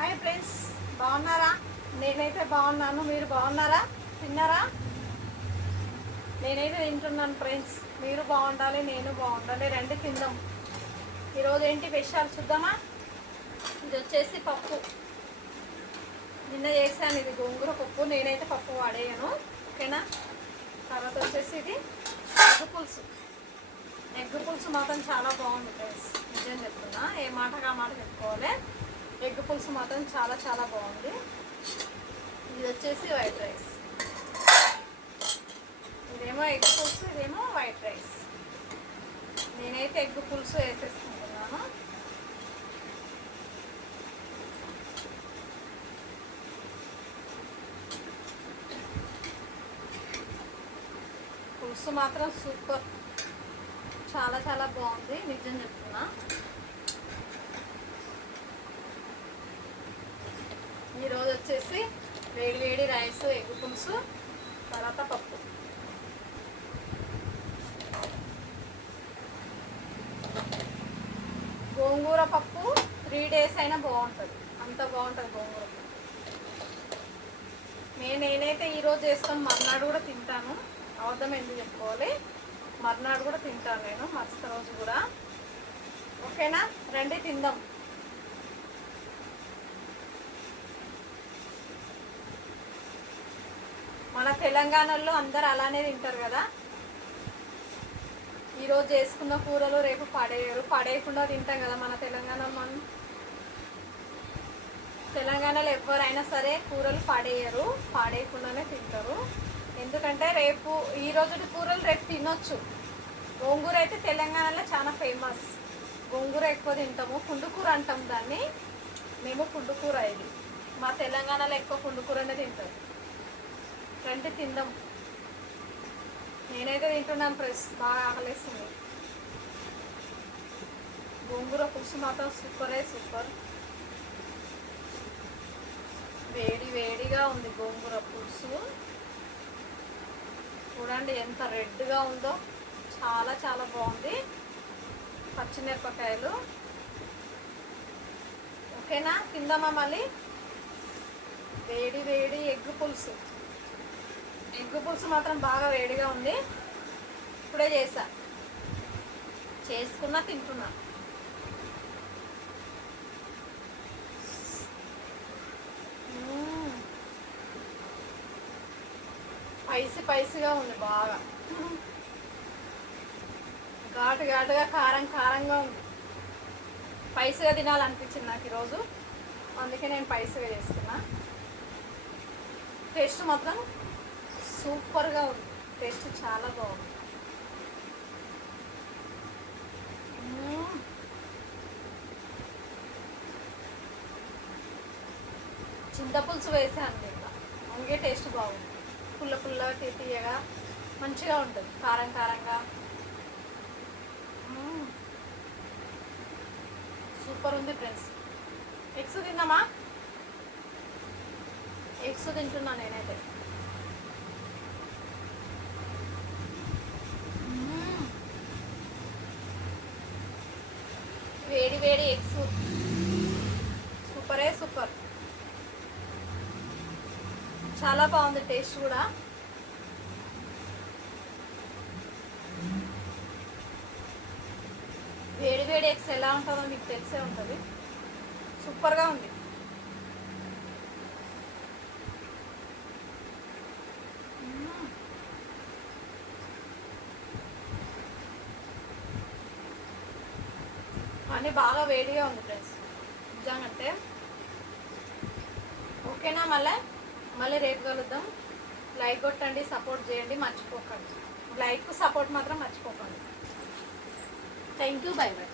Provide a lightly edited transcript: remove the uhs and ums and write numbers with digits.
Hi friends, బాగున్నారా? నేనైతే బాగున్నాను. మీరు బాగున్నారా? తిన్నారా? నేనైతే తింటున్నాను ఫ్రెండ్స్. మీరు బాగుండాలి, నేను బాగుండాలి, రండి తిందాం. ఈరోజు ఏంటి విషయాలు చూద్దామా? ఇది వచ్చేసి పప్పు. నిన్న చేశాను, ఇది గోంగూర పప్పు. నేనైతే పప్పు వాడేయను, ఓకేనా? తర్వాత వచ్చేసి ఇది ఎగ్ పులుసు. ఎగ్ పులుసు మాత్రం చాలా బాగుంది ఫ్రెండ్స్, నిజం చెప్తున్నా. ఏ మాటగా ఆ మాట చెప్పుకోవాలి. ఎగ్ పులుసు మాత్రం చాలా చాలా బాగుంది. ఇది వచ్చేసి వైట్ రైస్. ఇదేమో ఎగ్ పులుసు, ఇదేమో వైట్ రైస్. నేనైతే ఎగ్ పులుసు వేసేసుకుంటున్నాను. పులుసు మాత్రం సూపర్, చాలా చాలా బాగుంది, నిజం చెప్తున్నా. ఈరోజు వచ్చేసి వేడి వేడి రైస్, ఎగ్ పులుసు, తర్వాత పప్పు. గోంగూర పప్పు 3 days అయినా బాగుంటుంది, అంత బాగుంటుంది గోంగూర పప్పు. నేనైతే ఈరోజు చేసుకొని మర్నాడు కూడా తింటాను. అబద్ధం ఎందుకు చెప్పుకోవాలి, మర్నాడు కూడా తింటాను నేను, మరుసటి రోజు కూడా. ఓకేనా? రండి తిందాం. మన తెలంగాణలో అందరు అలానే తింటారు కదా. ఈరోజు చేసుకున్న కూరలు రేపు పడేయరు, పడేయకుండా తింటాం కదా మన తెలంగాణలో. మనం తెలంగాణలో ఎవరైనా సరే కూరలు పడేయరు, పడేయకుండానే తింటారు. ఎందుకంటే రేపు ఈరోజు కూరలు రేపు తినొచ్చు. గోంగూర అయితే తెలంగాణలో చాలా ఫేమస్. గోంగూర ఎక్కువ తింటాము, పుండుకూర అంటాం దాన్ని మేము. పుండుకూర ఇది మా తెలంగాణలో ఎక్కువ పుండుకూరనే తింటారు. రండి తిందాం. నేనైతే తింటున్నాను ఫ్రెండ్స్, బాగా ఆకలిస్తుంది. గోంగూర పులుసు మాత్రం సూపరే సూపర్. వేడి వేడిగా ఉంది గోంగూర పులుసు. చూడండి ఎంత రెడ్గా ఉందో, చాలా చాలా బాగుంది. పచ్చిమిరపకాయలు. ఓకేనా? తిందామా మళ్ళీ? వేడి వేడి ఎగ్ పులుసు. ఎగ్ పులుసు మాత్రం బాగా వేడిగా ఉంది. ఇప్పుడే చేసుకున్నా తింటున్నా. స్పైసీగా ఉంది బాగా, ఘాటు ఘాటుగా, కారం కారంగా ఉంది. స్పైసీగా తినాలనిపించింది నాకు ఈరోజు, అందుకే నేను స్పైసీగా చేసుకున్నా. టేస్ట్ మాత్రం సూపర్గా ఉంది, టేస్ట్ చాలా బాగుంది. చింతపులుసు వేసాను దీంట్లో, అందుకే టేస్ట్ బాగుంది. పుల్ల పుల్లగా, తీయగా, మంచిగా ఉంటుంది, కారం కారంగా. సూపర్ ఉంది ఫ్రెండ్స్. ఎగ్స్ తిందామా? ఎగ్స్ తింటున్నా నేనైతే. వేడి వేడి ఎగ్స్ సూపరే సూపర్, చాలా బాగుంది టేస్ట్ కూడా. వేడి వేడి ఎగ్స్ ఎలా ఉంటుందో మీకు తెలిసే ఉంటుంది, సూపర్గా ఉంది. అన్నీ బాగా వేడిగా ఉంది ఫ్రెండ్స్, నిజంగంటే. ఓకేనా? మళ్ళీ రేపు కలుద్దాం. లైక్ కొట్టండి, సపోర్ట్ చేయండి, మర్చిపోకండి. లైక్ సపోర్ట్ మాత్రం మర్చిపోకండి. Thank you, by by.